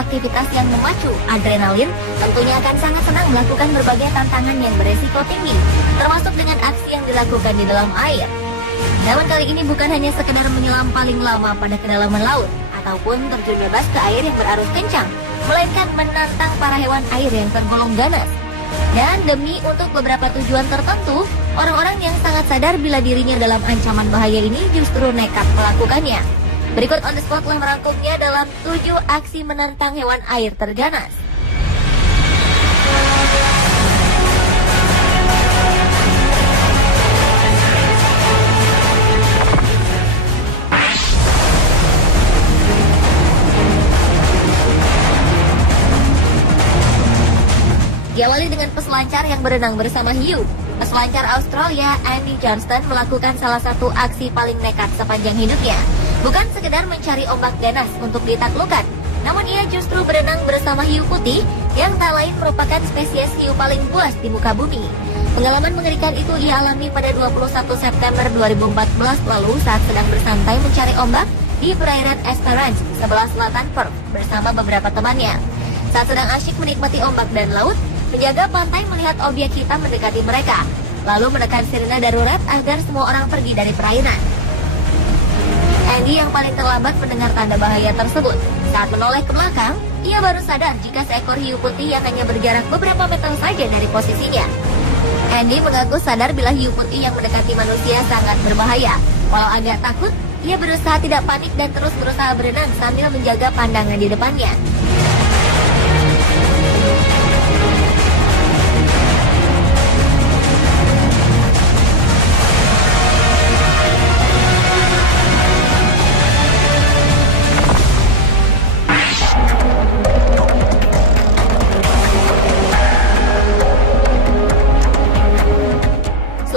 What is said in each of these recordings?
aktivitas yang memacu adrenalin, tentunya akan sangat senang melakukan berbagai tantangan yang beresiko tinggi, termasuk dengan aksi yang dilakukan di dalam air. Namun kali ini bukan hanya sekedar menyelam paling lama pada kedalaman laut, ataupun terjun bebas ke air yang berarus kencang, melainkan menantang para hewan air yang tergolong ganas. Dan demi untuk beberapa tujuan tertentu, orang-orang yang sangat sadar bila dirinya dalam ancaman bahaya ini justru nekat melakukannya. Berikut on the spot telah merangkumnya dalam 7 aksi menantang hewan air terganas. Diawali dengan peselancar yang berenang bersama hiu. Peselancar Australia Andy Johnston melakukan salah satu aksi paling nekat sepanjang hidupnya. Bukan sekedar mencari ombak ganas untuk ditaklukkan, namun ia justru berenang bersama hiu putih yang tak lain merupakan spesies hiu paling buas di muka bumi. Pengalaman mengerikan itu ia alami pada 21 September 2014 lalu saat sedang bersantai mencari ombak di perairan Esperance, sebelah selatan Perth bersama beberapa temannya. Saat sedang asyik menikmati ombak dan laut, penjaga pantai melihat objek hitam mendekati mereka, lalu menekan sirine darurat agar semua orang pergi dari perairan. Andy yang paling terlambat mendengar tanda bahaya tersebut. Saat menoleh ke belakang, ia baru sadar jika seekor hiu putih yang hanya berjarak beberapa meter saja dari posisinya. Andy mengaku sadar bila hiu putih yang mendekati manusia sangat berbahaya. Walau agak takut, ia berusaha tidak panik dan terus berusaha berenang sambil menjaga pandangan di depannya.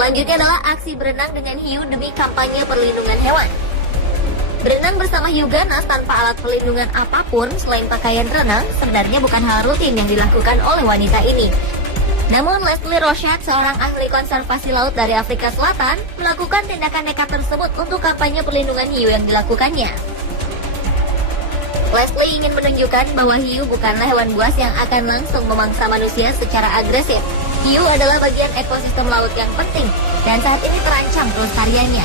Selanjutnya adalah aksi berenang dengan hiu demi kampanye perlindungan hewan. Berenang bersama hiu ganas tanpa alat pelindungan apapun selain pakaian renang sebenarnya bukan hal rutin yang dilakukan oleh wanita ini. Namun Leslie Rochette, seorang ahli konservasi laut dari Afrika Selatan, melakukan tindakan nekat tersebut untuk kampanye perlindungan hiu yang dilakukannya. Leslie ingin menunjukkan bahwa hiu bukanlah hewan buas yang akan langsung memangsa manusia secara agresif. Hiu adalah bagian ekosistem laut yang penting dan saat ini terancam kelestariannya.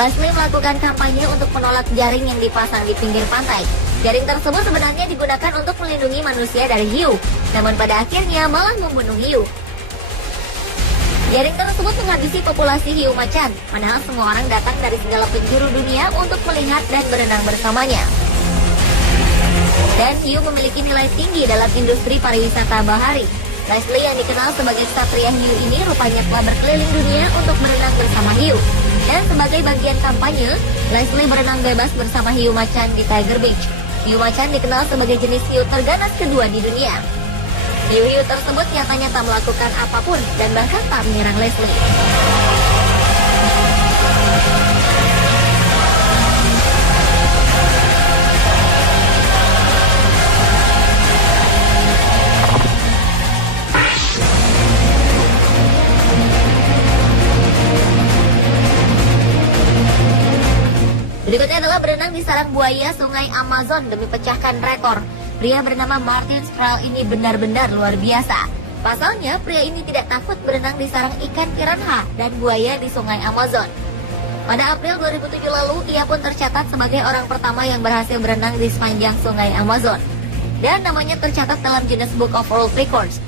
Leslie melakukan kampanye untuk menolak jaring yang dipasang di pinggir pantai. Jaring tersebut sebenarnya digunakan untuk melindungi manusia dari hiu, namun pada akhirnya malah membunuh hiu. Jaring tersebut menghabisi populasi hiu macan, padahal semua orang datang dari segala penjuru dunia untuk melihat dan berenang bersamanya. Dan hiu memiliki nilai tinggi dalam industri pariwisata bahari. Leslie yang dikenal sebagai satria hiu ini rupanya telah berkeliling dunia untuk berenang bersama hiu. Dan sebagai bagian kampanye, Leslie berenang bebas bersama hiu macan di Tiger Beach. Hiu macan dikenal sebagai jenis hiu terganas kedua di dunia. Hiu-hiu tersebut nyatanya tak melakukan apapun dan bahkan tak menyerang Leslie. Berikutnya adalah berenang di sarang buaya Sungai Amazon demi pecahkan rekor. Pria bernama Martin Sproul ini benar-benar luar biasa. Pasalnya, pria ini tidak takut berenang di sarang ikan piranha dan buaya di Sungai Amazon. Pada April 2007 lalu, ia pun tercatat sebagai orang pertama yang berhasil berenang di sepanjang Sungai Amazon. Dan namanya tercatat dalam Guinness Book of World Records.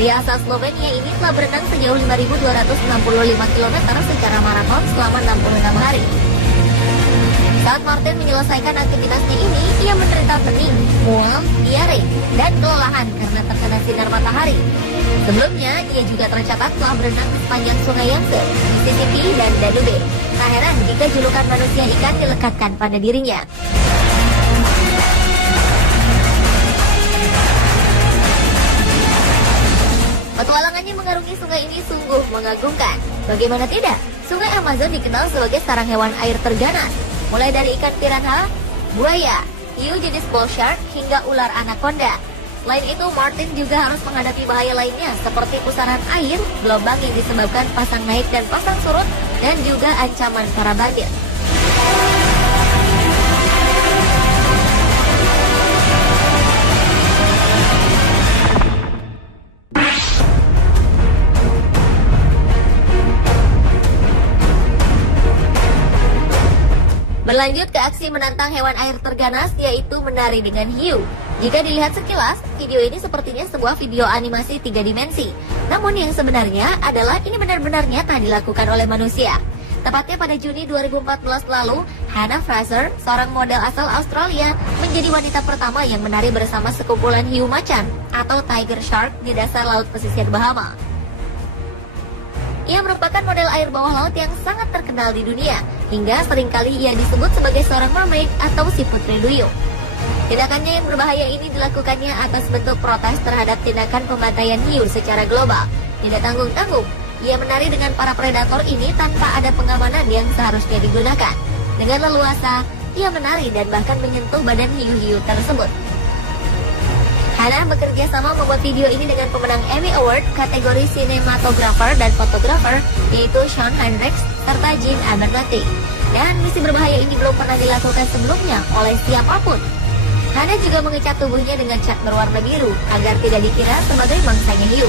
Pria asal Slovenia ini telah berenang sejauh 5.265 km secara maraton selama 66 hari. Saat Martin menyelesaikan aktivitasnya ini, ia menderita pening, mual, diare, dan kelelahan karena terkena sinar matahari. Sebelumnya, ia juga tercatat telah berenang di sepanjang Sungai Yangtze, Mississippi, dan Danube. Tak heran jika julukan manusia ikan dilekatkan pada dirinya. Petualangannya mengarungi sungai ini sungguh mengagumkan. Bagaimana tidak? Sungai Amazon dikenal sebagai sarang hewan air terganas. Mulai dari ikan piranha, buaya, hiu jenis bull shark, hingga ular anaconda. Selain itu, Martin juga harus menghadapi bahaya lainnya seperti pusaran air, gelombang yang disebabkan pasang naik dan pasang surut, dan juga ancaman para bandit. Berlanjut ke aksi menantang hewan air terganas, yaitu menari dengan hiu. Jika dilihat sekilas, video ini sepertinya sebuah video animasi 3 dimensi. Namun yang sebenarnya adalah ini benar-benar nyata dilakukan oleh manusia. Tepatnya pada Juni 2014 lalu, Hannah Fraser, seorang model asal Australia, menjadi wanita pertama yang menari bersama sekumpulan hiu macan atau tiger shark di dasar laut pesisir Bahama. Ia merupakan model air bawah laut yang sangat terkenal di dunia, hingga seringkali ia disebut sebagai seorang mermaid atau si putri duyung. Tindakannya yang berbahaya ini dilakukannya atas bentuk protes terhadap tindakan pembantaian hiu secara global. Tidak tanggung-tanggung, ia menari dengan para predator ini tanpa ada pengamanan yang seharusnya digunakan. Dengan leluasa, ia menari dan bahkan menyentuh badan hiu-hiu tersebut. Hannah bekerja sama membuat video ini dengan pemenang Emmy Award kategori sinematografer dan fotografer, yaitu Shawn Hendricks serta Jim Abernathy. Dan misi berbahaya ini belum pernah dilakukan sebelumnya oleh siapapun. Hannah juga mengecat tubuhnya dengan cat berwarna biru agar tidak dikira sebagai bangsanya hiu.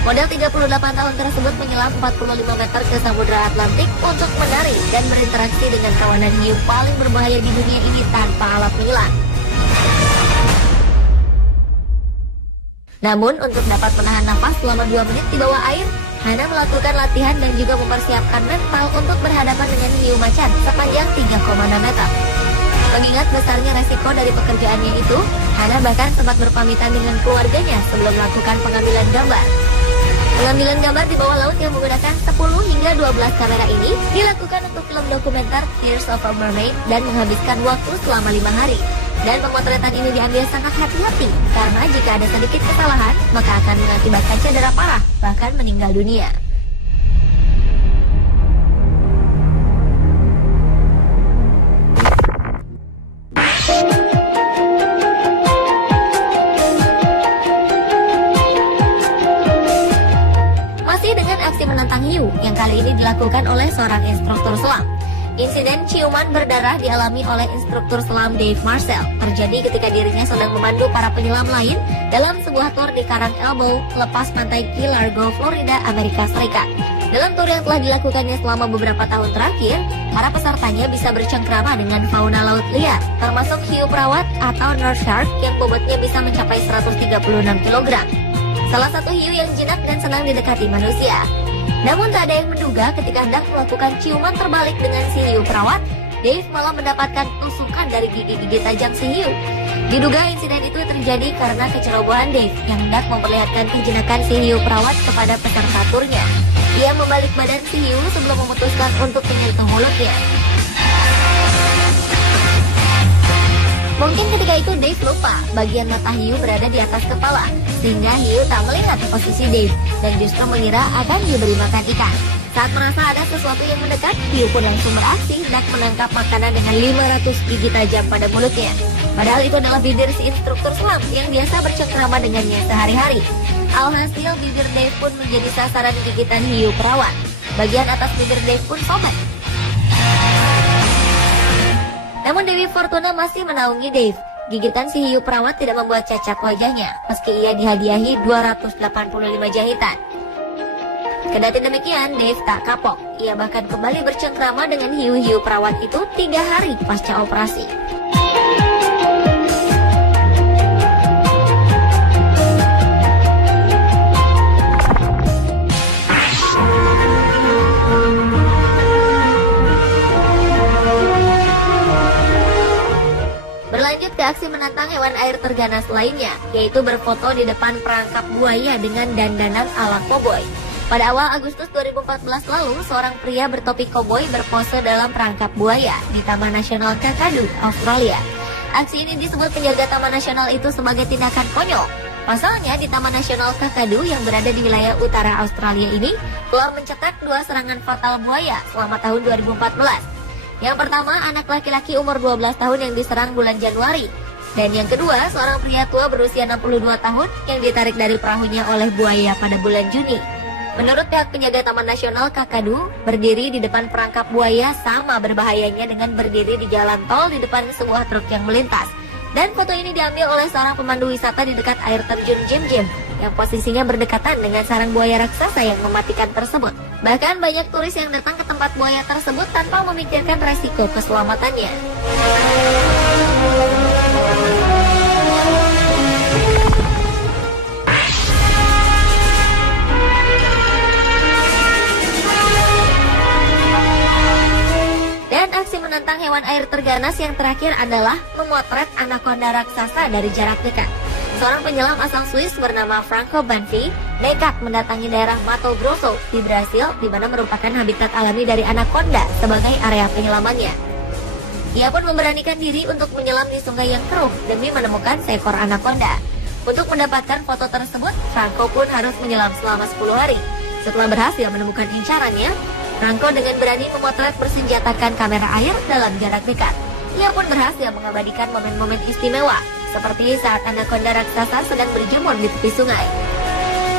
Model 38 tahun tersebut menyelam 45 meter ke Samudra Atlantik untuk menari dan berinteraksi dengan kawanan hiu paling berbahaya di dunia ini tanpa alat penyelam. Namun, untuk dapat menahan nafas selama 2 menit di bawah air, Hannah melakukan latihan dan juga mempersiapkan mental untuk berhadapan dengan hiu macan sepanjang 3,6 meter. Mengingat besarnya resiko dari pekerjaannya itu, Hannah bahkan sempat berpamitan dengan keluarganya sebelum melakukan pengambilan gambar. Pengambilan gambar di bawah laut yang menggunakan 10 hingga 12 kamera ini dilakukan untuk film dokumenter Tears of a Mermaid dan menghabiskan waktu selama 5 hari. Dan pemotretan ini diambil sangat hati-hati karena jika ada sedikit kesalahan, maka akan mengakibatkan cedera parah, bahkan meninggal dunia. Masih dengan aksi menantang hiu yang kali ini dilakukan oleh seorang instruktur selam. Insiden ciuman berdarah dialami oleh instruktur selam Dave Marcel. Terjadi ketika dirinya sedang memandu para penyelam lain dalam sebuah tur di Karang Elbow, lepas pantai Key Largo, Florida, Amerika Serikat. Dalam tur yang telah dilakukannya selama beberapa tahun terakhir, para pesertanya bisa bercengkrama dengan fauna laut liar, termasuk hiu perawat atau nurse shark yang bobotnya bisa mencapai 136 kg. Salah satu hiu yang jinak dan senang didekati manusia. Namun tak ada yang menduga ketika hendak melakukan ciuman terbalik dengan si hiu perawat, Dave malah mendapatkan tusukan dari gigi-gigi tajam si hiu. Diduga insiden itu terjadi karena kecerobohan Dave yang hendak memperlihatkan kejinakan si hiu perawat kepada peserta turnya. Ia membalik badan si hiu sebelum memutuskan untuk menyentuh mulutnya. Mungkin ketika itu Dave lupa bagian mata hiu berada di atas kepala, sehingga hiu tak melihat posisi Dave dan justru mengira akan diberi makan ikan. Saat merasa ada sesuatu yang mendekat, hiu pun langsung beraksi dan menangkap makanan dengan 500 gigi tajam pada mulutnya. Padahal itu adalah bibir si instruktur selam yang biasa bercengkrama dengannya sehari-hari. Alhasil bibir Dave pun menjadi sasaran gigitan hiu perawat. Bagian atas bibir Dave pun sobek. Namun Dewi Fortuna masih menaungi Dave. Gigitan si hiu perawat tidak membuat cacat wajahnya, meski ia dihadiahi 285 jahitan. Kendati demikian, Dave tak kapok. Ia bahkan kembali bercengkrama dengan hiu-hiu perawat itu 3 hari pasca operasi. Berlanjut ke aksi menantang hewan air terganas lainnya, yaitu berfoto di depan perangkap buaya dengan dandanan ala koboi. Pada awal Agustus 2014 lalu, seorang pria bertopi koboi berpose dalam perangkap buaya di Taman Nasional Kakadu, Australia. Aksi ini disebut penjaga Taman Nasional itu sebagai tindakan konyol. Pasalnya di Taman Nasional Kakadu yang berada di wilayah utara Australia ini telah mencetak 2 serangan fatal buaya selama tahun 2014. Yang pertama, anak laki-laki umur 12 tahun yang diserang bulan Januari. Dan yang kedua, seorang pria tua berusia 62 tahun yang ditarik dari perahunya oleh buaya pada bulan Juni. Menurut pihak penjaga Taman Nasional Kakadu, berdiri di depan perangkap buaya sama berbahayanya dengan berdiri di jalan tol di depan sebuah truk yang melintas. Dan foto ini diambil oleh seorang pemandu wisata di dekat air terjun Jim Jim yang posisinya berdekatan dengan sarang buaya raksasa yang mematikan tersebut. Bahkan banyak turis yang datang ke tempat buaya tersebut tanpa memikirkan resiko keselamatannya. Dan aksi menantang hewan air terganas yang terakhir adalah memotret anaconda raksasa dari jarak dekat. Seorang penyelam asal Swiss bernama Franco Banfi nekat mendatangi daerah Mato Grosso di Brasil, di mana merupakan habitat alami dari anaconda sebagai area penyelamannya. Ia pun memberanikan diri untuk menyelam di sungai yang keruh demi menemukan seekor anaconda. Untuk mendapatkan foto tersebut, Franco pun harus menyelam selama 10 hari. Setelah berhasil menemukan incarannya, Franco dengan berani memotret bersenjatakan kamera air dalam jarak dekat. Ia pun berhasil mengabadikan momen-momen istimewa, seperti saat anaconda raksasa sedang berjemur di tepi sungai.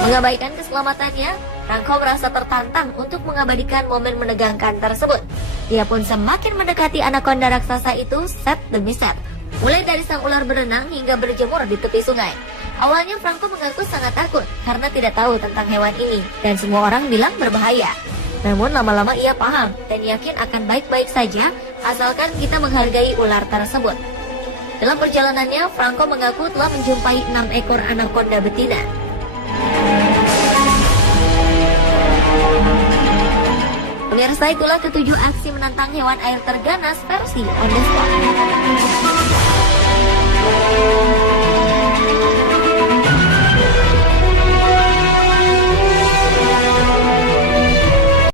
Mengabaikan keselamatannya, Franco merasa tertantang untuk mengabadikan momen menegangkan tersebut. Ia pun semakin mendekati anaconda raksasa itu set demi set, mulai dari sang ular berenang hingga berjemur di tepi sungai. Awalnya Franco mengaku sangat takut karena tidak tahu tentang hewan ini dan semua orang bilang berbahaya. Namun lama-lama ia paham dan yakin akan baik-baik saja asalkan kita menghargai ular tersebut. Dalam perjalanannya, Franco mengaku telah menjumpai 6 ekor anaconda betina. Pemirsa, itulah ketujuh aksi menantang hewan air terganas versi On The Spot.